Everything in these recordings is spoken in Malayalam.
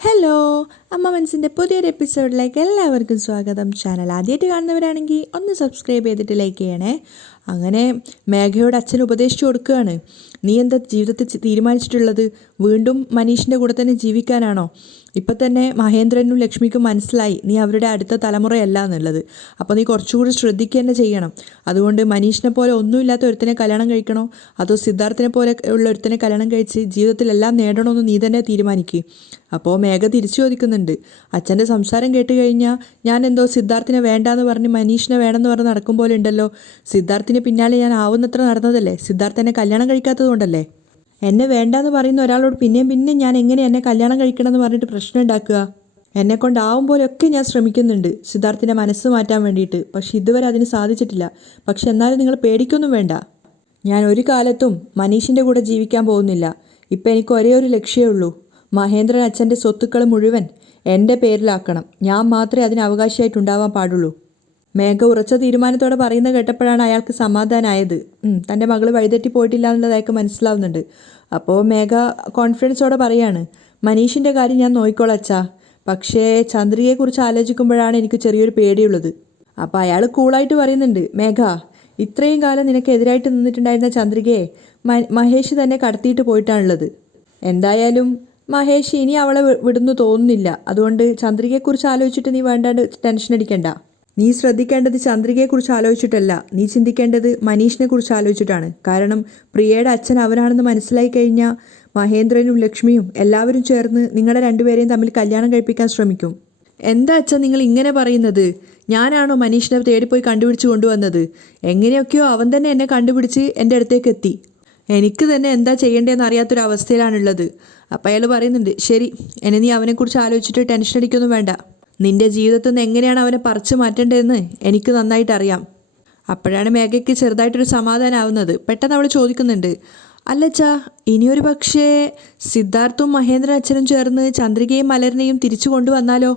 ഹലോ, അമ്മ മനസ്സിൻ്റെ പുതിയൊരു എപ്പിസോഡിലേക്ക് എല്ലാവർക്കും സ്വാഗതം. ചാനൽ ആദ്യമായിട്ട് കാണുന്നവരാണെങ്കിൽ ഒന്ന് സബ്സ്ക്രൈബ് ചെയ്തിട്ട് ലൈക്ക് ചെയ്യണേ. അങ്ങനെ മേഘയോട് അച്ഛൻ ഉപദേശിച്ചു കൊടുക്കുകയാണ്. നീ എന്താ ജീവിതത്തിൽ തീരുമാനിച്ചിട്ടുള്ളത്? വീണ്ടും മനീഷിൻ്റെ കൂടെ തന്നെ ജീവിക്കാനാണോ? ഇപ്പം തന്നെ മഹേന്ദ്രനും ലക്ഷ്മിക്കും മനസ്സിലായി നീ അവരുടെ അടുത്ത തലമുറയല്ല എന്നുള്ളത്. അപ്പോൾ നീ കുറച്ചുകൂടി ശ്രദ്ധിക്കുക തന്നെ ചെയ്യണം. അതുകൊണ്ട് മനീഷിനെ പോലെ ഒന്നുമില്ലാത്ത ഒരുത്തനെ കല്യാണം കഴിക്കണോ, അതോ സിദ്ധാർത്ഥിനെ പോലെ ഉള്ള ഒരുത്തനെ കല്യാണം കഴിച്ച് ജീവിതത്തിലെല്ലാം നേടണമെന്ന് നീ തന്നെ തീരുമാനിക്കുക. അപ്പോൾ മേഘ തിരിച്ചു ചോദിക്കുന്നുണ്ട്. അച്ഛൻ്റെ സംസാരം കേട്ട് കഴിഞ്ഞാൽ ഞാൻ എന്തോ സിദ്ധാർത്ഥിനെ വേണ്ടാന്ന് പറഞ്ഞ് മനീഷിനെ വേണമെന്ന് പറഞ്ഞ് നടക്കും പോലെ ഉണ്ടല്ലോ. സിദ്ധാർത്ഥിന് പിന്നാലെ ഞാൻ ആവുന്നത്ര നടന്നതല്ലേ? സിദ്ധാർത്ഥ എന്നെ കല്യാണം കഴിക്കാത്തത് കൊണ്ടല്ലേ? എന്നെ വേണ്ടാന്ന് പറയുന്ന ഒരാളോട് പിന്നെയും ഞാൻ എങ്ങനെ എന്നെ കല്യാണം കഴിക്കണമെന്ന് പറഞ്ഞിട്ട് പ്രശ്നം ഉണ്ടാക്കുക? എന്നെക്കൊണ്ടാവും പോലെയൊക്കെ ഞാൻ ശ്രമിക്കുന്നുണ്ട് സിദ്ധാർത്ഥിൻ്റെ മനസ്സ് മാറ്റാൻ വേണ്ടിയിട്ട്. പക്ഷെ ഇതുവരെ അതിന് സാധിച്ചിട്ടില്ല. പക്ഷെ എന്നാലും നിങ്ങൾ പേടിക്കൊന്നും വേണ്ട. ഞാൻ ഒരു കാലത്തും മനീഷിൻ്റെ കൂടെ ജീവിക്കാൻ പോകുന്നില്ല. ഇപ്പം എനിക്ക് ഒരേ ഒരു ലക്ഷ്യമേ ഉള്ളൂ. മഹേന്ദ്രൻ അച്ഛൻ്റെ സ്വത്തുക്കൾ മുഴുവൻ എൻ്റെ പേരിലാക്കണം. ഞാൻ മാത്രമേ അതിന് അവകാശിയായിട്ടുണ്ടാവാൻ പാടുള്ളൂ. മേഘ ഉറച്ച തീരുമാനത്തോടെ പറയുന്നത് കേട്ടപ്പോഴാണ് അയാൾക്ക് സമാധാനമായത്. തൻ്റെ മകൾ വഴിതെറ്റി പോയിട്ടില്ല എന്നുള്ളത് അയാൾക്ക് മനസ്സിലാവുന്നുണ്ട്. അപ്പോൾ മേഘ കോൺഫിഡൻസോടെ പറയാണ്, മനീഷിൻ്റെ കാര്യം ഞാൻ നോക്കിക്കോളാം അച്ഛാ. പക്ഷേ ചന്ദ്രികയെക്കുറിച്ച് ആലോചിക്കുമ്പോഴാണ് എനിക്ക് ചെറിയൊരു പേടിയുള്ളത്. അപ്പോൾ അയാൾ കൂളായിട്ട് പറയുന്നുണ്ട്, മേഘ, ഇത്രയും കാലം നിനക്ക് എതിരായിട്ട് നിന്നിട്ടുണ്ടായിരുന്ന ചന്ദ്രികയെ മഹേഷ് തന്നെ കടത്തിയിട്ട് പോയിട്ടാണുള്ളത്. എന്തായാലും മഹേഷ് ഇനി അവളെ വിടുന്നു തോന്നുന്നില്ല. അതുകൊണ്ട് ചന്ദ്രികയെക്കുറിച്ച് ആലോചിച്ചിട്ട് നീ വേണ്ടാണ്ട് ടെൻഷൻ അടിക്കണ്ട. നീ ശ്രദ്ധിക്കേണ്ടത് ചന്ദ്രികയെക്കുറിച്ച് ആലോചിച്ചിട്ടല്ല, നീ ചിന്തിക്കേണ്ടത് മനീഷിനെ കുറിച്ച് ആലോചിച്ചിട്ടാണ്. കാരണം പ്രിയയുടെ അച്ഛൻ അവനാണെന്ന് മനസ്സിലായി കഴിഞ്ഞാൽ മഹേന്ദ്രനും ലക്ഷ്മിയും എല്ലാവരും ചേർന്ന് നിങ്ങളെ രണ്ടുപേരെയും തമ്മിൽ കല്യാണം കഴിപ്പിക്കാൻ ശ്രമിക്കും. എന്താ അച്ഛൻ നിങ്ങൾ ഇങ്ങനെ പറയുന്നത്? ഞാനാണോ മനീഷിനെ തേടിപ്പോയി കണ്ടുപിടിച്ച് കൊണ്ടുവന്നത്? എങ്ങനെയൊക്കെയോ അവൻ തന്നെ എന്നെ കണ്ടുപിടിച്ച് എൻ്റെ അടുത്തേക്ക് എത്തി. എനിക്ക് തന്നെ എന്താ ചെയ്യേണ്ടതെന്ന് അറിയാത്തൊരവസ്ഥയിലാണുള്ളത്. അപ്പം അയാൾ പറയുന്നുണ്ട്, ശരി, എന്നെ നീ അവനെക്കുറിച്ച് ആലോചിച്ചിട്ട് ടെൻഷൻ അടിക്കൊന്നും വേണ്ട. നിൻ്റെ ജീവിതത്തിൽ നിന്ന് എങ്ങനെയാണ് അവനെ പറിച്ചു മാറ്റേണ്ടതെന്ന് എനിക്ക് നന്നായിട്ട് അറിയാം. അപ്പോഴാണ് മേഘയ്ക്ക് ചെറുതായിട്ടൊരു സമാധാനമാവുന്നത്. പെട്ടെന്ന് അവൾ ചോദിക്കുന്നുണ്ട്, അല്ലച്ചാ, ഇനിയൊരു പക്ഷേ സിദ്ധാർത്ഥും മഹേന്ദ്രൻ അച്ഛനും ചേർന്ന് ചന്ദ്രികയും മലരിനെയും തിരിച്ചു കൊണ്ടുവന്നാലോ?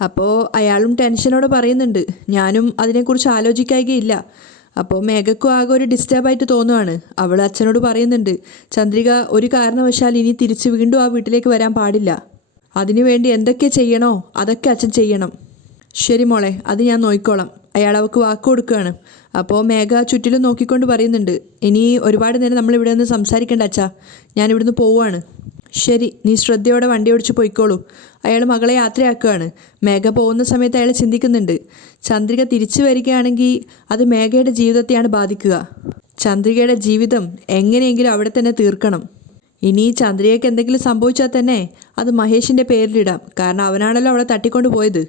അപ്പോൾ അയാളും ടെൻഷനോടെ പറയുന്നുണ്ട്, ഞാനും അതിനെക്കുറിച്ച് ആലോചിക്കായികയില്ല. അപ്പോൾ മേഘയ്ക്കും ആകെ ഒരു ഡിസ്റ്റർബായിട്ട് തോന്നുവാണ്. അവൾ അച്ഛനോട് പറയുന്നുണ്ട്, ചന്ദ്രിക ഒരു കാരണവശാൽ ഇനി തിരിച്ച് വീണ്ടും ആ വീട്ടിലേക്ക് വരാൻ പാടില്ല. അതിനുവേണ്ടി എന്തൊക്കെ ചെയ്യണോ അതൊക്കെ അച്ഛൻ ചെയ്യണം. ശരി മോളെ, അത് ഞാൻ നോക്കിക്കോളാം. അയാൾ അവൾക്ക് വാക്ക് കൊടുക്കുകയാണ്. അപ്പോൾ മേഘ ചുറ്റിലും നോക്കിക്കൊണ്ട് പറയുന്നുണ്ട്, ഇനി ഒരുപാട് നേരം നമ്മളിവിടെ നിന്ന് സംസാരിക്കേണ്ട അച്ഛാ, ഞാനിവിടുന്ന് പോവുകയാണ്. ശരി, നീ ശ്രദ്ധയോടെ വണ്ടി ഓടിച്ച് പോയിക്കോളൂ. അയാൾ മകളെ യാത്രയാക്കുകയാണ്. മേഘ പോകുന്ന സമയത്ത് അയാൾ ചിന്തിക്കുന്നുണ്ട്, ചന്ദ്രിക തിരിച്ചു വരികയാണെങ്കിൽ അത് മേഘയുടെ ജീവിതത്തെയാണ് ബാധിക്കുക. ചന്ദ്രികയുടെ ജീവിതം എങ്ങനെയെങ്കിലും അവിടെ തന്നെ തീർക്കണം. ഇനി ചന്ദ്രികയ്ക്ക് എന്തെങ്കിലും സംഭവിച്ചാൽ തന്നെ അത് മഹേഷിൻ്റെ പേരിലിടാം. കാരണം അവനാണല്ലോ അവളെ തട്ടിക്കൊണ്ട് പോയത്.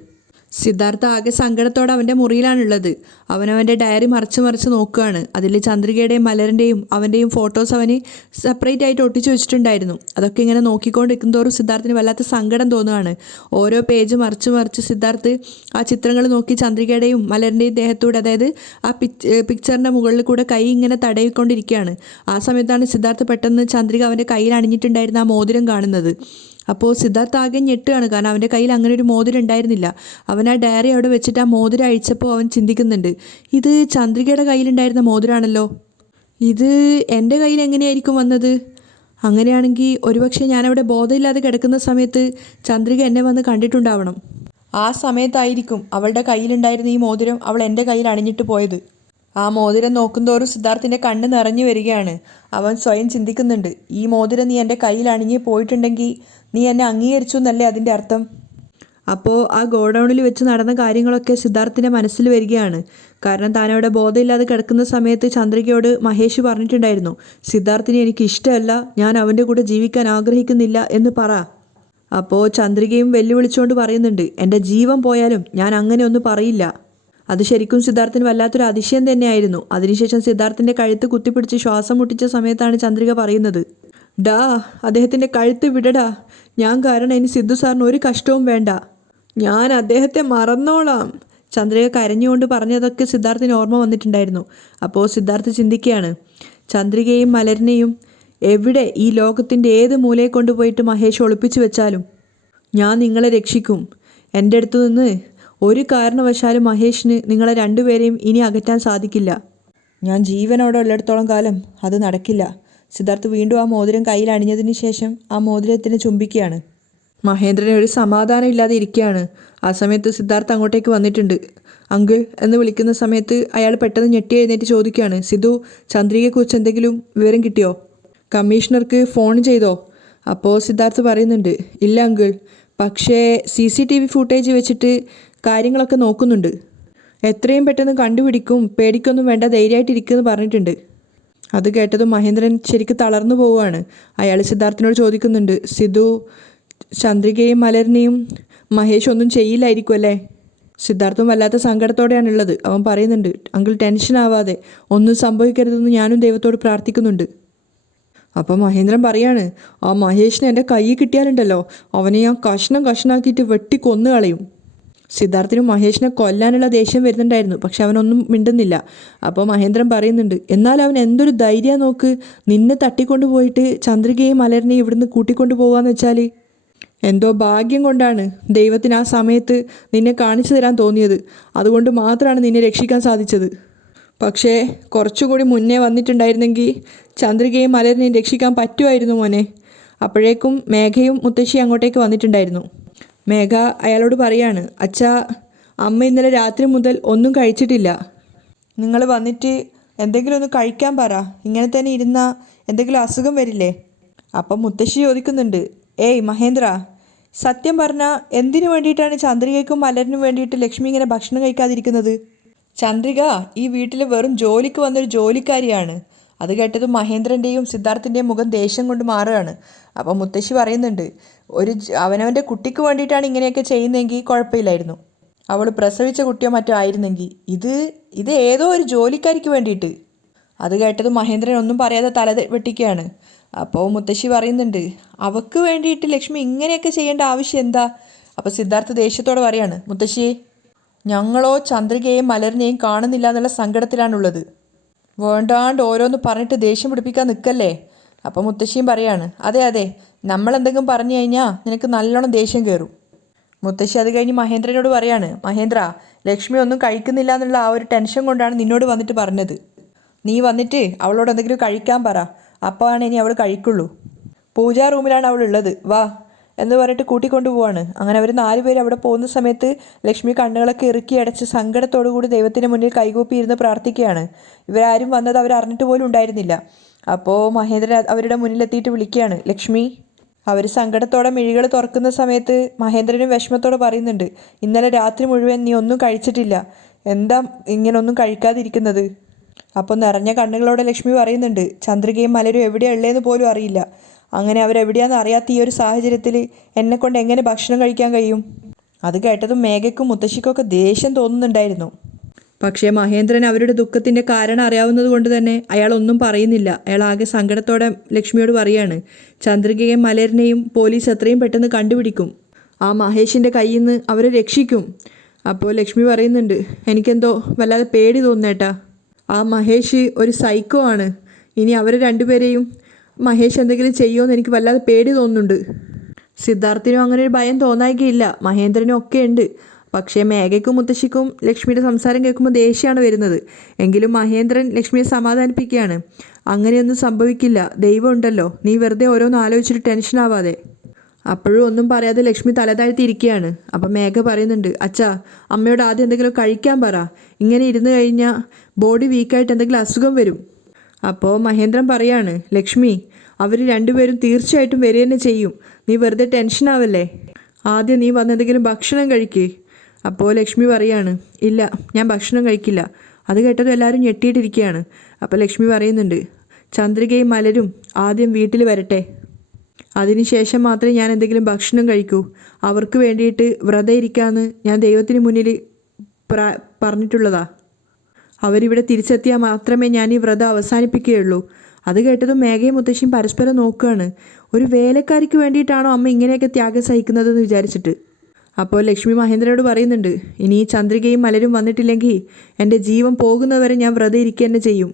സിദ്ധാർത്ഥ ആകെ സങ്കടത്തോടെ അവൻ്റെ മുറിയിലാണുള്ളത്. അവനവൻ്റെ ഡയറി മറിച്ച് നോക്കുകയാണ്. അതിൽ ചന്ദ്രികയുടെയും മലറിൻ്റെയും അവൻ്റെയും ഫോട്ടോസ് അവന് സെപ്പറേറ്റ് ആയിട്ട് ഒട്ടിച്ചു വെച്ചിട്ടുണ്ടായിരുന്നു. അതൊക്കെ ഇങ്ങനെ നോക്കിക്കൊണ്ടിരിക്കുന്തോറും സിദ്ധാർത്ഥിന് വല്ലാത്ത സങ്കടം തോന്നുകയാണ്. ഓരോ പേജ് മറിച്ച് സിദ്ധാർത്ഥ് ആ ചിത്രങ്ങൾ നോക്കി ചന്ദ്രികയുടെയും മലറിൻ്റെയും ദേഹത്തൂടെ, അതായത് ആ പിക്ചറിൻ്റെ മുകളിൽ കൂടെ കൈ ഇങ്ങനെ തടവിക്കൊണ്ടിരിക്കുകയാണ്. ആ സമയത്താണ് സിദ്ധാർത്ഥ് പെട്ടെന്ന് ചന്ദ്രിക അവൻ്റെ കയ്യിൽ അണിഞ്ഞിട്ടുണ്ടായിരുന്ന ആ മോതിരം കാണുന്നത്. അപ്പോൾ സിദ്ധാർത്ഥ ആകെ ഞെട്ടുകയാണ്. കാരണം അവൻ്റെ കയ്യിൽ അങ്ങനെ ഒരു മോതിരം ഉണ്ടായിരുന്നില്ല. അവൻ ആ ഡയറി അവിടെ വെച്ചിട്ട് ആ മോതിരം അഴിച്ചപ്പോൾ അവൻ ചിന്തിക്കുന്നുണ്ട്, ഇത് ചന്ദ്രികയുടെ കയ്യിലുണ്ടായിരുന്ന മോതിരാണല്ലോ. ഇത് എൻ്റെ കയ്യിൽ എങ്ങനെയായിരിക്കും വന്നത്? അങ്ങനെയാണെങ്കിൽ ഒരുപക്ഷെ ഞാനവിടെ ബോധമില്ലാതെ കിടക്കുന്ന സമയത്ത് ചന്ദ്രിക എന്നെ വന്ന് കണ്ടിട്ടുണ്ടാവണം. ആ സമയത്തായിരിക്കും അവളുടെ കയ്യിലുണ്ടായിരുന്ന ഈ മോതിരം അവൾ എൻ്റെ കയ്യിൽ അണിഞ്ഞിട്ട് പോയത്. ആ മോതിരം നോക്കുന്തോറും സിദ്ധാർത്ഥിൻ്റെ കണ്ണ് നിറഞ്ഞു വരികയാണ്. അവൻ സ്വയം ചിന്തിക്കുന്നുണ്ട്, ഈ മോതിരം നീ എൻ്റെ കയ്യിൽ അണിഞ്ഞ് പോയിട്ടുണ്ടെങ്കിൽ നീ എന്നെ അംഗീകരിച്ചു എന്നല്ലേ അതിൻ്റെ അർത്ഥം? അപ്പോൾ ആ ഗോഡൗണിൽ വെച്ച് നടന്ന കാര്യങ്ങളൊക്കെ സിദ്ധാർത്ഥിൻ്റെ മനസ്സിൽ വരികയാണ്. കാരണം താനവിടെ ബോധമില്ലാതെ കിടക്കുന്ന സമയത്ത് ചന്ദ്രികയോട് മഹേഷ് പറഞ്ഞിട്ടുണ്ടായിരുന്നു, സിദ്ധാർത്ഥിനെ എനിക്ക് ഇഷ്ടമല്ല, ഞാൻ അവൻ്റെ കൂടെ ജീവിക്കാൻ ആഗ്രഹിക്കുന്നില്ല എന്ന് പറ. അപ്പോൾ ചന്ദ്രികയും വെല്ലുവിളിച്ചുകൊണ്ട് പറയുന്നുണ്ട്, എൻ്റെ ജീവൻ പോയാലും ഞാൻ അങ്ങനെ ഒന്നും പറയില്ല. അത് ശരിക്കും സിദ്ധാർത്ഥിന് വല്ലാത്തൊരു അതിശയം തന്നെയായിരുന്നു. അതിനുശേഷം സിദ്ധാർത്ഥിൻ്റെ കഴുത്ത് കുത്തിപ്പിടിച്ച് ശ്വാസം മുട്ടിച്ച സമയത്താണ് ചന്ദ്രിക പറയുന്നത്, ഡാ, അദ്ദേഹത്തിൻ്റെ കഴുത്ത് വിടടാ. ഞാൻ കാരണം ഇനി സിദ്ധു സാറിന് ഒരു കഷ്ടവും വേണ്ട. ഞാൻ അദ്ദേഹത്തെ മറന്നോളാം. ചന്ദ്രിക കരഞ്ഞുകൊണ്ട് പറഞ്ഞതൊക്കെ സിദ്ധാർത്ഥിന് ഓർമ്മ വന്നിട്ടുണ്ടായിരുന്നു. അപ്പോൾ സിദ്ധാർത്ഥ് ചിന്തിക്കുകയാണ്, ചന്ദ്രികയും മലരിനെയും എവിടെ, ഈ ലോകത്തിൻ്റെ ഏത് മൂലയെ കൊണ്ടുപോയിട്ട് മഹേഷ് ഒളിപ്പിച്ചു വെച്ചാലും ഞാൻ നിങ്ങളെ രക്ഷിക്കും. എൻ്റെ അടുത്തു നിന്ന് ഒരു കാരണവശാലും മഹേഷിന് നിങ്ങളെ രണ്ടുപേരെയും ഇനി അകറ്റാൻ സാധിക്കില്ല. ഞാൻ ജീവനോടെ ഉള്ളിടത്തോളം കാലം അത് നടക്കില്ല. സിദ്ധാർത്ഥ് വീണ്ടും ആ മോതിരം കയ്യിൽ അണിഞ്ഞതിന് ശേഷം ആ മോതിരത്തിന് ചുംബിക്കുകയാണ്. മഹേന്ദ്രന് ഒരു സമാധാനം ഇല്ലാതെ ഇരിക്കുകയാണ്. ആ സമയത്ത് സിദ്ധാർത്ഥ് അങ്ങോട്ടേക്ക് വന്നിട്ടുണ്ട്. അങ്കിൾ എന്ന് വിളിക്കുന്ന സമയത്ത് അയാൾ പെട്ടെന്ന് ഞെട്ടി എഴുന്നേറ്റ് ചോദിക്കുകയാണ്, സിധു, ചന്ദ്രികയെക്കുറിച്ച് എന്തെങ്കിലും വിവരം കിട്ടിയോ? കമ്മീഷണർക്ക് ഫോൺ ചെയ്തോ? അപ്പോൾ സിദ്ധാർത്ഥ് പറയുന്നുണ്ട്, ഇല്ല അങ്കിൾ, പക്ഷേ CCTV ഫുട്ടേജ് വെച്ചിട്ട് കാര്യങ്ങളൊക്കെ നോക്കുന്നുണ്ട്. എത്രയും പെട്ടെന്ന് കണ്ടുപിടിക്കും, പേടിക്കൊന്നും വേണ്ട, ധൈര്യമായിട്ടിരിക്കുമെന്ന് പറഞ്ഞിട്ടുണ്ട്. അത് കേട്ടതും മഹേന്ദ്രൻ ശരിക്കും തളർന്നു പോവുകയാണ്. അയാൾ സിദ്ധാർത്ഥിനോട് ചോദിക്കുന്നുണ്ട്, സിധു, ചന്ദ്രികയും മലരിനെയും മഹേഷ് ഒന്നും ചെയ്യില്ലായിരിക്കും അല്ലേ? സിദ്ധാർത്ഥും വല്ലാത്ത സങ്കടത്തോടെയാണുള്ളത്. അവൻ പറയുന്നുണ്ട്, അങ്കിൾ ടെൻഷൻ ആവാതെ, ഒന്നും സംഭവിക്കരുതെന്ന് ഞാനും ദൈവത്തോട് പ്രാർത്ഥിക്കുന്നുണ്ട്. അപ്പോൾ മഹേന്ദ്രൻ പറയാണ്, ആ മഹേഷിനെ എൻ്റെ കൈ കിട്ടിയാലുണ്ടല്ലോ, അവനെ ഞാൻ കഷ്ണം കഷ്ണാക്കിയിട്ട് വെട്ടി കൊന്നു കളയും. സിദ്ധാർത്ഥിനും മഹേഷിനെ കൊല്ലാനുള്ള ദേഷ്യം വരുന്നുണ്ടായിരുന്നു, പക്ഷെ അവനൊന്നും മിണ്ടുന്നില്ല. അപ്പോൾ മഹേന്ദ്രൻ പറയുന്നുണ്ട്, എന്നാൽ അവൻ എന്തൊരു ധൈര്യം നോക്ക്, നിന്നെ തട്ടിക്കൊണ്ടു പോയിട്ട് ചന്ദ്രികയും മലരിനെയും ഇവിടുന്ന് കൂട്ടിക്കൊണ്ടു പോകാന്ന് വെച്ചാൽ. എന്തോ ഭാഗ്യം കൊണ്ടാണ് ദൈവത്തിന് ആ സമയത്ത് നിന്നെ കാണിച്ചു തരാൻ തോന്നിയത്. അതുകൊണ്ട് മാത്രമാണ് നിന്നെ രക്ഷിക്കാൻ സാധിച്ചത്. പക്ഷേ കുറച്ചുകൂടി മുന്നേ വന്നിട്ടുണ്ടായിരുന്നെങ്കിൽ ചന്ദ്രികയും മലരിനെയും രക്ഷിക്കാൻ പറ്റുമായിരുന്നു മോനെ. അപ്പോഴേക്കും മേഘയും മുത്തശ്ശി അങ്ങോട്ടേക്ക് വന്നിട്ടുണ്ടായിരുന്നു. മേഘ അയാളോട് പറയാണ്, അച്ഛാ, അമ്മ ഇന്നലെ രാത്രി മുതൽ ഒന്നും കഴിച്ചിട്ടില്ല. നിങ്ങൾ വന്നിട്ട് എന്തെങ്കിലും ഒന്ന് കഴിക്കാൻ പറ, ഇങ്ങനെ തന്നെ ഇരുന്നാൽ എന്തെങ്കിലും അസുഖം വരില്ലേ? അപ്പം മുത്തശ്ശി ചോദിക്കുന്നുണ്ട്, ഏയ് മഹേന്ദ്ര, സത്യം പറഞ്ഞാൽ എന്തിനു വേണ്ടിയിട്ടാണ് ചന്ദ്രികയ്ക്കും മലരിനും വേണ്ടിയിട്ട് ലക്ഷ്മി ഇങ്ങനെ ഭക്ഷണം കഴിക്കാതിരിക്കുന്നത്? ചന്ദ്രിക ഈ വീട്ടിൽ വെറും ജോലിക്ക് വന്നൊരു ജോലിക്കാരിയാണ്. അത് കേട്ടതും മഹേന്ദ്രൻ്റെയും സിദ്ധാർത്ഥിൻ്റെയും മുഖം ദേഷ്യം കൊണ്ട് മാറുകയാണ്. അപ്പോൾ മുത്തശ്ശി പറയുന്നുണ്ട്, അവനവൻ്റെ കുട്ടിക്ക് വേണ്ടിയിട്ടാണ് ഇങ്ങനെയൊക്കെ ചെയ്യുന്നതെങ്കിൽ കുഴപ്പമില്ലായിരുന്നു. അവൾ പ്രസവിച്ച കുട്ടിയോ മറ്റോ ആയിരുന്നെങ്കിൽ ഇത് ഏതോ ഒരു ജോലിക്കാരിക്ക് വേണ്ടിയിട്ട്. അത് കേട്ടതും മഹേന്ദ്രൻ ഒന്നും പറയാതെ തല വെട്ടിക്കുകയാണ്. അപ്പോൾ മുത്തശ്ശി പറയുന്നുണ്ട്, അവൾക്ക് വേണ്ടിയിട്ട് ലക്ഷ്മി ഇങ്ങനെയൊക്കെ ചെയ്യേണ്ട ആവശ്യം എന്താ? അപ്പോൾ സിദ്ധാർത്ഥ് ദേഷ്യത്തോടെ പറയാണ്, മുത്തശ്ശി, ഞങ്ങളോ ചന്ദ്രികയെയും മലരിനെയും കാണുന്നില്ല എന്നുള്ള സങ്കടത്തിലാണുള്ളത്. വേണ്ടാണ്ട് ഓരോന്ന് പറഞ്ഞിട്ട് ദേഷ്യം പിടിപ്പിക്കാൻ നിൽക്കല്ലേ. അപ്പം മുത്തശ്ശിയും പറയാണ്, അതെ അതെ, നമ്മളെന്തെങ്കിലും പറഞ്ഞു കഴിഞ്ഞാൽ നിനക്ക് നല്ലോണം ദേഷ്യം കയറും. മുത്തശ്ശി അത് കഴിഞ്ഞ് മഹേന്ദ്രനോട് പറയാണ്, മഹേന്ദ്ര, ലക്ഷ്മി ഒന്നും കഴിക്കുന്നില്ല എന്നുള്ള ആ ഒരു ടെൻഷൻ കൊണ്ടാണ് നിന്നോട് വന്നിട്ട് പറഞ്ഞത്. നീ വന്നിട്ട് അവളോട് എന്തെങ്കിലും കഴിക്കാൻ പറ, അപ്പോഴാണ് ഇനി അവൾ കഴിക്കുള്ളൂ. പൂജാ റൂമിലാണ് അവൾ ഉള്ളത്, വാ എന്ന് പറഞ്ഞിട്ട് കൂട്ടിക്കൊണ്ടു പോവാണ്. അങ്ങനെ അവർ 4 പേര് അവിടെ പോകുന്ന സമയത്ത് ലക്ഷ്മി കണ്ണുകളൊക്കെ ഇറുക്കി അടച്ച് സങ്കടത്തോടുകൂടി ദൈവത്തിന് മുന്നിൽ കൈകൂപ്പി ഇരുന്ന് പ്രാർത്ഥിക്കുകയാണ്. ഇവരാരും വന്നത് അവർ അറിഞ്ഞിട്ട് പോലും ഉണ്ടായിരുന്നില്ല. അപ്പോൾ മഹേന്ദ്രൻ അവരുടെ മുന്നിലെത്തിയിട്ട് വിളിക്കുകയാണ്, ലക്ഷ്മി. അവർ സങ്കടത്തോടെ മിഴികൾ തുറക്കുന്ന സമയത്ത് മഹേന്ദ്രനും വിഷമത്തോടെ പറയുന്നുണ്ട്, ഇന്നലെ രാത്രി മുഴുവൻ നീ ഒന്നും കഴിച്ചിട്ടില്ല, എന്താ ഇങ്ങനെ ഒന്നും കഴിക്കാതിരിക്കുന്നത്? അപ്പോൾ നിറഞ്ഞ കണ്ണുകളോടെ ലക്ഷ്മി പറയുന്നുണ്ട്, ചന്ദ്രികയും മലരും എവിടെയാണ് ഉള്ളതെന്ന് പോലും അറിയില്ല. അങ്ങനെ അവരെവിടെയാണെന്ന് അറിയാത്ത ഈ ഒരു സാഹചര്യത്തിൽ എന്നെക്കൊണ്ട് എങ്ങനെ ഭക്ഷണം കഴിക്കാൻ കഴിയും? അത് കേട്ടതും മേഘയ്ക്കും മുത്തശ്ശിക്കൊക്കെ ദേഷ്യം തോന്നുന്നുണ്ടായിരുന്നു. പക്ഷേ മഹേന്ദ്രൻ അവരുടെ ദുഃഖത്തിൻ്റെ കാരണം അറിയാവുന്നത് കൊണ്ട് തന്നെ അയാൾ ഒന്നും പറയുന്നില്ല. അയാൾ ആകെ സങ്കടത്തോടെ ലക്ഷ്മിയോട് പറയാണ്, ചന്ദ്രികയെയും മലരിനെയും പോലീസ് എത്രയും പെട്ടെന്ന് കണ്ടുപിടിക്കും. ആ മഹേഷിൻ്റെ കയ്യിൽ നിന്ന് അവരെ രക്ഷിക്കും. അപ്പോൾ ലക്ഷ്മി പറയുന്നുണ്ട്, എനിക്കെന്തോ വല്ലാതെ പേടി തോന്നേട്ടാ. ആ മഹേഷ് ഒരു സൈക്കോ ആണ്. ഇനി അവരെ രണ്ടുപേരെയും മഹേഷ് എന്തെങ്കിലും ചെയ്യുമോയെന്ന് എനിക്ക് വല്ലാതെ പേടി തോന്നുന്നുണ്ട്. സിദ്ധാർത്ഥിനും അങ്ങനെ ഒരു ഭയം തോന്നായികയില്ല, മഹേന്ദ്രനും ഒക്കെ ഉണ്ട്. പക്ഷേ മേഘയ്ക്കും മുത്തശ്ശിക്കും ലക്ഷ്മിയുടെ സംസാരം കേൾക്കുമ്പോൾ ദേഷ്യമാണ് വരുന്നത്. എങ്കിലും മഹേന്ദ്രൻ ലക്ഷ്മിയെ സമാധാനിപ്പിക്കുകയാണ്, അങ്ങനെയൊന്നും സംഭവിക്കില്ല, ദൈവം ഉണ്ടല്ലോ, നീ വെറുതെ ഓരോന്ന് ആലോചിച്ചിട്ട് ടെൻഷൻ ആവാതെ. അപ്പോഴും ഒന്നും പറയാതെ ലക്ഷ്മി തലതാഴ്ത്തിയിരിക്കുകയാണ്. അപ്പം മേഘ പറയുന്നുണ്ട്, അച്ഛാ, അമ്മയോട് ആദ്യം എന്തെങ്കിലും കഴിക്കാൻ പറ, ഇങ്ങനെ ഇരുന്ന് കഴിഞ്ഞാൽ ബോഡി വീക്കായിട്ട് എന്തെങ്കിലും അസുഖം വരും. അപ്പോൾ മഹേന്ദ്രൻ പറയാണ്, ലക്ഷ്മി, അവർ രണ്ടുപേരും തീർച്ചയായിട്ടും വരിക തന്നെ ചെയ്യും, നീ വെറുതെ ടെൻഷൻ ആവല്ലേ, ആദ്യം നീ വന്ന് എന്തെങ്കിലും ഭക്ഷണം കഴിക്കേ. അപ്പോൾ ലക്ഷ്മി പറയാണ്, ഇല്ല, ഞാൻ ഭക്ഷണം കഴിക്കില്ല. അത് കേട്ടതും എല്ലാവരും ഞെട്ടിയിട്ടിരിക്കുകയാണ്. അപ്പോൾ ലക്ഷ്മി പറയുന്നുണ്ട്, ചന്ദ്രികയും മലരും ആദ്യം വീട്ടിൽ വരട്ടെ, അതിനുശേഷം മാത്രമേ ഞാൻ എന്തെങ്കിലും ഭക്ഷണം കഴിക്കൂ. അവർക്ക് വേണ്ടിയിട്ട് വ്രതം ഇരിക്കാമെന്ന് ഞാൻ ദൈവത്തിന് മുന്നിൽ പറഞ്ഞിട്ടുള്ളതാ. അവരിവിടെ തിരിച്ചെത്തിയാൽ മാത്രമേ ഞാൻ ഈ വ്രതം അവസാനിപ്പിക്കുകയുള്ളൂ. അത് കേട്ടതും മേഘയും മുത്തശ്ശിയും പരസ്പരം നോക്കുകയാണ്. ഒരു വേലക്കാരിക്ക് വേണ്ടിയിട്ടാണോ അമ്മ ഇങ്ങനെയൊക്കെ ത്യാഗം സഹിക്കുന്നതെന്ന് വിചാരിച്ചിട്ട്. അപ്പോൾ ലക്ഷ്മി മഹേന്ദ്രനോട് പറയുന്നുണ്ട്, ഇനി ഈ ചന്ദ്രികയും മലരും വന്നിട്ടില്ലെങ്കിൽ എൻ്റെ ജീവൻ പോകുന്നവരെ ഞാൻ വ്രതം ഇരിക്കുക തന്നെ ചെയ്യും.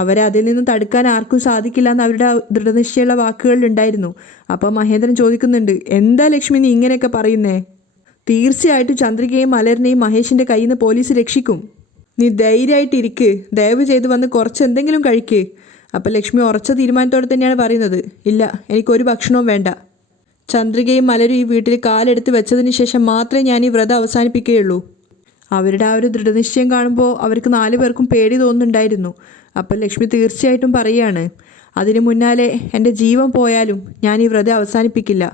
അവരെ അതിൽ നിന്ന് തടുക്കാൻ ആർക്കും സാധിക്കില്ല എന്ന് അവരുടെ ദൃഢനിശ്ചയമുള്ള വാക്കുകളിലുണ്ടായിരുന്നു. അപ്പോൾ മഹേന്ദ്രൻ ചോദിക്കുന്നുണ്ട്, എന്താ ലക്ഷ്മി നീ ഇങ്ങനെയൊക്കെ പറയുന്നേ? തീർച്ചയായിട്ടും ചന്ദ്രികയും മലരിനെയും മഹേഷിൻ്റെ കയ്യിൽ നിന്ന് പോലീസ് രക്ഷിക്കും. നീ ധൈര്യമായിട്ടിരിക്ക്, ദയവ് ചെയ്ത് വന്ന് കുറച്ച് എന്തെങ്കിലും കഴിക്ക്. അപ്പോൾ ലക്ഷ്മി ഉറച്ച തീരുമാനത്തോടെ തന്നെയാണ് പറയുന്നത്, ഇല്ല, എനിക്കൊരു ഭക്ഷണവും വേണ്ട. ചന്ദ്രികയും മലരും ഈ വീട്ടിൽ കാലെടുത്ത് വെച്ചതിന് ശേഷം മാത്രമേ ഞാൻ ഈ വ്രതം അവസാനിപ്പിക്കുകയുള്ളൂ. അവരുടെ ആ ഒരു ദൃഢനിശ്ചയം കാണുമ്പോൾ അവർക്ക് 4 പേർക്കും പേടി തോന്നുന്നുണ്ടായിരുന്നു. അപ്പോൾ ലക്ഷ്മി തീർച്ചയായിട്ടും പറയുകയാണ്, അതിന് മുന്നാലെ എൻ്റെ ജീവൻ പോയാലും ഞാൻ ഈ വ്രതം അവസാനിപ്പിക്കില്ല.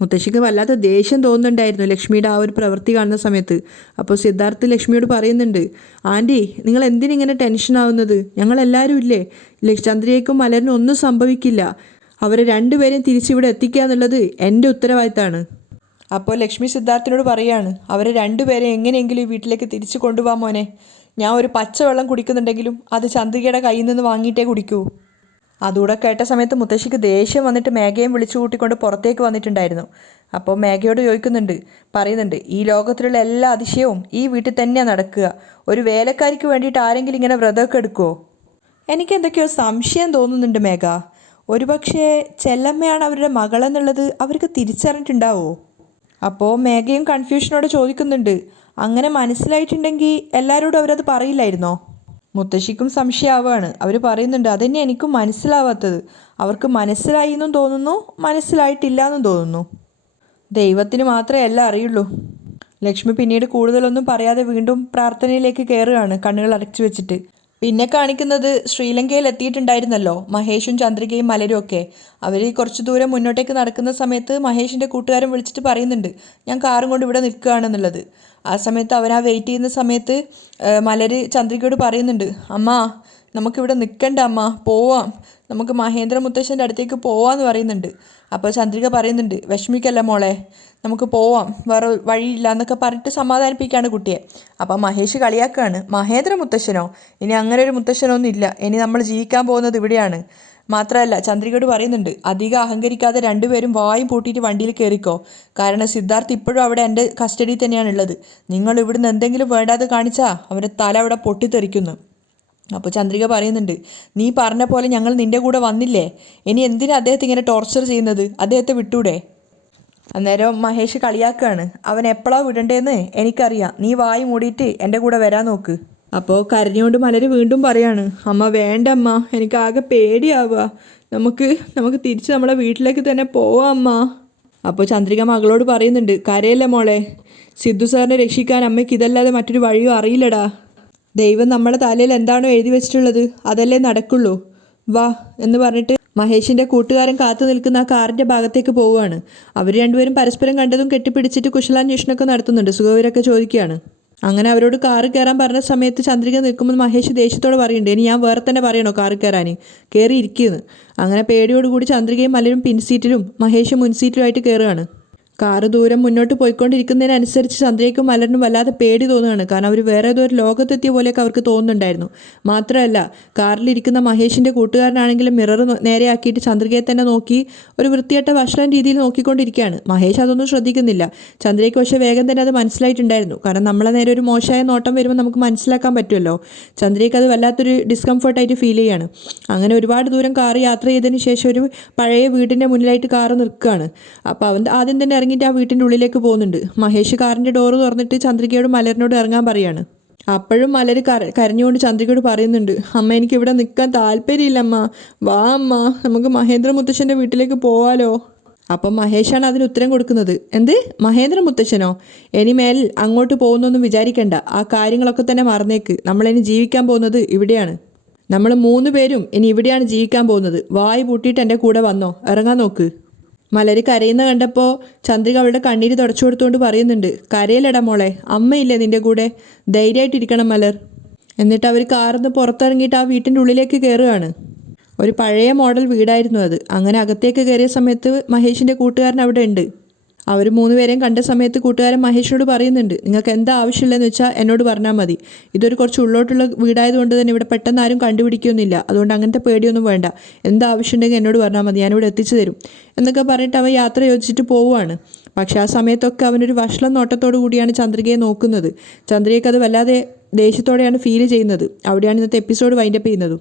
മുത്തശ്ശിക്ക് വല്ലാത്ത ദേഷ്യം തോന്നുന്നുണ്ടായിരുന്നു ലക്ഷ്മിയുടെ ആ ഒരു പ്രവൃത്തി കാണുന്ന സമയത്ത്. അപ്പോൾ സിദ്ധാർത്ഥ് ലക്ഷ്മിയോട് പറയുന്നുണ്ട്, ആൻറ്റി നിങ്ങൾ എന്തിനിങ്ങനെ ടെൻഷനാവുന്നത്? ഞങ്ങളെല്ലാവരും ഇല്ലേ? ചന്ദ്രികയ്ക്കും മലരിനും ഒന്നും സംഭവിക്കില്ല. അവരെ രണ്ടുപേരെയും തിരിച്ചിവിടെ എത്തിക്കുക എന്നുള്ളത് എൻ്റെ ഉത്തരവാദിത്തമാണ്. അപ്പോൾ ലക്ഷ്മി സിദ്ധാർത്ഥിനോട് പറയാണ്, അവരെ രണ്ടുപേരെ എങ്ങനെയെങ്കിലും ഈ വീട്ടിലേക്ക് തിരിച്ചു കൊണ്ടുപോകാൻ മോനെ. ഞാൻ ഒരു പച്ചവെള്ളം കുടിക്കുന്നുണ്ടെങ്കിലും അത് ചന്ദ്രികയുടെ കയ്യിൽ നിന്ന് വാങ്ങിയിട്ടേ കുടിക്കൂ. അതുകൂടെ കേട്ട സമയത്ത് മുത്തശ്ശിക്ക് ദേഷ്യം വന്നിട്ട് മേഘയും വിളിച്ചു കൂട്ടിക്കൊണ്ട് പുറത്തേക്ക് വന്നിട്ടുണ്ടായിരുന്നു. അപ്പോൾ മേഘയോട് പറയുന്നുണ്ട്, ഈ ലോകത്തിലുള്ള എല്ലാ അതിശയവും ഈ വീട്ടിൽ തന്നെയാണ് നടക്കുക. ഒരു വേലക്കാരിക്ക് വേണ്ടിയിട്ട് ആരെങ്കിലും ഇങ്ങനെ വ്രതമൊക്കെ എടുക്കുമോ? എനിക്ക് എന്തൊക്കെയോ സംശയം തോന്നുന്നുണ്ട് മേഘ. ഒരുപക്ഷെ ചെല്ലമ്മയാണ് അവരുടെ മകളെന്നുള്ളത് അവർക്ക് തിരിച്ചറിഞ്ഞിട്ടുണ്ടാവുമോ? അപ്പോൾ മേഘയും കൺഫ്യൂഷനോടെ ചോദിക്കുന്നുണ്ട്, അങ്ങനെ മനസ്സിലായിട്ടുണ്ടെങ്കിൽ എല്ലാവരോടും അവരത് പറയില്ലായിരുന്നോ? മുത്തശ്ശിക്കും സംശയമാവുകയാണ്. അവർ പറയുന്നുണ്ട്, അതന്നെ എനിക്കും മനസ്സിലാവാത്തത്. അവർക്ക് മനസ്സിലായി എന്നും തോന്നുന്നു, മനസ്സിലായിട്ടില്ല എന്നും തോന്നുന്നു. ദൈവത്തിന് മാത്രമേ എല്ലാം അറിയുള്ളൂ. ലക്ഷ്മി പിന്നീട് കൂടുതലൊന്നും പറയാതെ വീണ്ടും പ്രാർത്ഥനയിലേക്ക് കയറുകയാണ്, കണ്ണുകൾ അടച്ചു വെച്ചിട്ട്. പിന്നെ കാണിക്കുന്നത് ശ്രീലങ്കയിൽ എത്തിയിട്ടുണ്ടായിരുന്നല്ലോ മഹേഷും ചന്ദ്രികയും മലരും ഒക്കെ. അവർ കുറച്ച് ദൂരം മുന്നോട്ടേക്ക് നടക്കുന്ന സമയത്ത് മഹേഷിൻ്റെ കൂട്ടുകാരൻ വിളിച്ചിട്ട് പറയുന്നുണ്ട്, ഞാൻ കാറും കൊണ്ട് ഇവിടെ നിൽക്കുകയാണെന്നുള്ളത്. ആ സമയത്ത് അവനാ വെയിറ്റ് ചെയ്യുന്ന സമയത്ത് മലര് ചന്ദ്രികയോട് പറയുന്നുണ്ട്, അമ്മ നമുക്കിവിടെ നിൽക്കണ്ട അമ്മ, പോവാം, നമുക്ക് മഹേന്ദ്ര മുത്തശ്ശൻ്റെ അടുത്തേക്ക് പോവാമെന്ന് പറയുന്നുണ്ട്. അപ്പോൾ ചന്ദ്രിക പറയുന്നുണ്ട്, വിഷമിക്കല്ല മോളെ, നമുക്ക് പോവാം, വേറെ വഴിയില്ല എന്നൊക്കെ പറഞ്ഞിട്ട് സമാധാനിപ്പിക്കുകയാണ് കുട്ടിയെ. അപ്പോൾ മഹേഷ് കളിയാക്കുകയാണ്, മഹേന്ദ്ര മുത്തശ്ശനോ? ഇനി അങ്ങനെ ഒരു മുത്തശ്ശനൊന്നും ഇല്ല, ഇനി നമ്മൾ ജീവിക്കാൻ പോകുന്നത് ഇവിടെയാണ്. മാത്രമല്ല ചന്ദ്രികയോട് പറയുന്നുണ്ട്, അധികം അഹങ്കരിക്കാതെ രണ്ടുപേരും വായും പൂട്ടിയിട്ട് വണ്ടിയിൽ കയറിക്കോ. കാരണം സിദ്ധാർത്ഥ് ഇപ്പോഴും അവിടെ എൻ്റെ കസ്റ്റഡിയിൽ തന്നെയാണ് ഉള്ളത്. നിങ്ങൾ ഇവിടുന്ന് എന്തെങ്കിലും വേണ്ടാതെ കാണിച്ചാൽ അവൻ്റെ തല അവിടെ പൊട്ടിത്തെറിക്കുന്നു. അപ്പോൾ ചന്ദ്രിക പറയുന്നുണ്ട്, നീ പറഞ്ഞ പോലെ ഞങ്ങൾ നിൻ്റെ കൂടെ വന്നില്ലേ, ഇനി എന്തിനാ അദ്ദേഹത്തെ ഇങ്ങനെ ടോർച്ചർ ചെയ്യുന്നത്? അദ്ദേഹത്തെ വിട്ടൂടെ? അന്നേരം മഹേഷ് കളിയാക്കുകയാണ്, അവൻ എപ്പോഴാണ് വിടണ്ടേന്ന് എനിക്കറിയാം, നീ വായി മൂടിയിട്ട് എൻ്റെ കൂടെ വരാൻ നോക്ക്. അപ്പോൾ കരഞ്ഞുകൊണ്ട് മലര് വീണ്ടും പറയാണ്, അമ്മ വേണ്ടമ്മ, എനിക്കാകെ പേടിയാവുക, നമുക്ക് തിരിച്ച് നമ്മളെ വീട്ടിലേക്ക് തന്നെ പോവാം അമ്മ. അപ്പോൾ ചന്ദ്രിക മകളോട് പറയുന്നുണ്ട്, കരയല്ലേ മോളെ, സിദ്ധു സാറിനെ രക്ഷിക്കാൻ അമ്മയ്ക്ക് ഇതല്ലാതെ മറ്റൊരു വഴിയോ അറിയില്ലടാ. ദൈവം നമ്മളെ തലയിൽ എന്താണോ എഴുതി വെച്ചിട്ടുള്ളത് അതല്ലേ നടക്കുള്ളൂ, വാ എന്ന് പറഞ്ഞിട്ട് മഹേഷിൻ്റെ കൂട്ടുകാരൻ കാത്തു നിൽക്കുന്ന ആ കാറിൻ്റെ ഭാഗത്തേക്ക് പോവുകയാണ്. അവർ രണ്ടുപേരും പരസ്പരം കണ്ടതും കെട്ടിപ്പിടിച്ചിട്ട് കുശലാന്വേഷണമൊക്കെ നടത്തുന്നുണ്ട്, സുഖവിവരമൊക്കെ ചോദിക്കുകയാണ്. അങ്ങനെ അവരോട് കാറ് കയറാൻ പറഞ്ഞ സമയത്ത് ചന്ദ്രിക നിൽക്കുമ്പോൾ മഹേഷ് ദേഷ്യത്തോട് പറയുന്നുണ്ട്, ഇനി ഞാൻ വേറെ തന്നെ പറയണോ കാറ് കയറാൻ, കയറി ഇരിക്കുന്നു. അങ്ങനെ പേടിയോടുകൂടി ചന്ദ്രികയും മലരും പിൻസീറ്റിലും മഹേഷ് മുൻസീറ്റിലുമായിട്ട് കയറുകയാണ്. കാറ് ദൂരം മുന്നോട്ട് പോയിക്കൊണ്ടിരിക്കുന്നതിനനുസരിച്ച് ചന്ദ്രയ്ക്കും മലറിനും വല്ലാതെ പേടി തോന്നുകയാണ്. കാരണം അവർ വേറെ ഏതോ ഒരു ലോകത്തെത്തിയ പോലെയൊക്കെ അവർക്ക് തോന്നുന്നുണ്ടായിരുന്നു. മാത്രമല്ല കാറിലിരിക്കുന്ന മഹേഷിൻ്റെ കൂട്ടുകാരനാണെങ്കിലും മിറർ നേരെയാക്കിയിട്ട് ചന്ദ്രികയെ തന്നെ നോക്കി ഒരു വൃത്തികെട്ട വഷളൻ രീതിയിൽ നോക്കിക്കൊണ്ടിരിക്കുകയാണ്. മഹേഷ് അതൊന്നും ശ്രദ്ധിക്കുന്നില്ല. ചന്ദ്രയ്ക്ക് പക്ഷേ വേഗം തന്നെ അത് മനസ്സിലായിട്ടുണ്ടായിരുന്നു. കാരണം നമ്മളെ നേരെ ഒരു മോശമായ നോട്ടം വരുമ്പോൾ നമുക്ക് മനസ്സിലാക്കാൻ പറ്റുമല്ലോ. ചന്ദ്രയ്ക്ക് അത് വല്ലാത്തൊരു ഡിസ്കംഫർട്ടായിട്ട് ഫീൽ ചെയ്യാണ്. അങ്ങനെ ഒരുപാട് ദൂരം കാറ് യാത്ര ചെയ്തതിന് ശേഷം ഒരു പഴയ വീടിൻ്റെ മുന്നിലായിട്ട് കാറ് നിൽക്കുകയാണ്. അപ്പോൾ അവൻ ആദ്യം തന്നെ ഇറങ്ങിയിട്ട് ആ വീട്ടിൻ്റെ ഉള്ളിലേക്ക് പോകുന്നുണ്ട്. മഹേഷ് കാറിൻ്റെ ഡോറ് തുറന്നിട്ട് ചന്ദ്രികയോടും മലരിനോട് ഇറങ്ങാൻ പറയാണ്. അപ്പോഴും മലര് കരഞ്ഞുകൊണ്ട് ചന്ദ്രികയോട് പറയുന്നുണ്ട്, അമ്മ എനിക്കിവിടെ നിൽക്കാൻ താല്പര്യമില്ലമ്മ, വാ അമ്മ, നമുക്ക് മഹേന്ദ്ര മുത്തശ്ശൻ്റെ വീട്ടിലേക്ക് പോവാലോ. അപ്പം മഹേഷാണ് അതിന് ഉത്തരം കൊടുക്കുന്നത്, എന്ത് മഹേന്ദ്ര മുത്തശ്ശനോ? ഇനിമേൽ അങ്ങോട്ട് പോകുന്നൊന്നും വിചാരിക്കണ്ട, ആ കാര്യങ്ങളൊക്കെ തന്നെ മറന്നേക്ക്. നമ്മളിനി ജീവിക്കാൻ പോകുന്നത് ഇവിടെയാണ്, നമ്മൾ 3 പേരും ഇനി ഇവിടെയാണ് ജീവിക്കാൻ പോകുന്നത്. വായി പൂട്ടിയിട്ട് എൻ്റെ കൂടെ വന്നോ, ഇറങ്ങാൻ നോക്ക്. മലര് കരയുന്ന കണ്ടപ്പോൾ ചന്ദ്രിക അവളുടെ കണ്ണീര് തുടച്ചു കൊടുത്തുകൊണ്ട് പറയുന്നുണ്ട്, കരയിലടാ മോളെ, അമ്മയില്ലേ നിൻ്റെ കൂടെ, ധൈര്യമായിട്ടിരിക്കണം മലർ. എന്നിട്ട് അവർ കാറിന്ന് പുറത്തിറങ്ങിയിട്ട് ആ വീട്ടിൻ്റെ ഉള്ളിലേക്ക് കയറുകയാണ്. ഒരു പഴയ മോഡൽ വീടായിരുന്നു അത്. അങ്ങനെ അകത്തേക്ക് കയറിയ സമയത്ത് മഹേഷിൻ്റെ കൂട്ടുകാരൻ അവിടെ ഉണ്ട്. അവർ 3 പേരെയും കണ്ട സമയത്ത് കൂട്ടുകാരൻ മഹേഷിനോട് പറയുന്നുണ്ട്, നിങ്ങൾക്ക് എന്താ ആവശ്യമില്ലെന്ന് വെച്ചാൽ എന്നോട് പറഞ്ഞാൽ മതി. ഇതൊരു കുറച്ച് ഉള്ളോട്ടുള്ള വീടായതുകൊണ്ട് തന്നെ ഇവിടെ പെട്ടെന്ന് ആരും കണ്ടുപിടിക്കുകയൊന്നുമില്ല. അതുകൊണ്ട് അങ്ങനത്തെ പേടിയൊന്നും വേണ്ട. എന്താ ആവശ്യമുണ്ടെങ്കിൽ എന്നോട് പറഞ്ഞാൽ മതി, ഞാനിവിടെ എത്തിച്ചു തരും എന്നൊക്കെ പറഞ്ഞിട്ട് അവൻ യാത്ര ചോദിച്ചിട്ട് പോവുകയാണ്. പക്ഷേ ആ സമയത്തൊക്കെ അവനൊരു വഷളം നോട്ടത്തോടു കൂടിയാണ് ചന്ദ്രികയെ നോക്കുന്നത്. ചന്ദ്രികയ്ക്ക് അത് വല്ലാതെ ദേഷ്യത്തോടെയാണ് ഫീൽ ചെയ്യുന്നത്. അവിടെയാണ് ഇന്നത്തെ എപ്പിസോഡ് വൈൻഡപ്പ് ചെയ്യുന്നതും.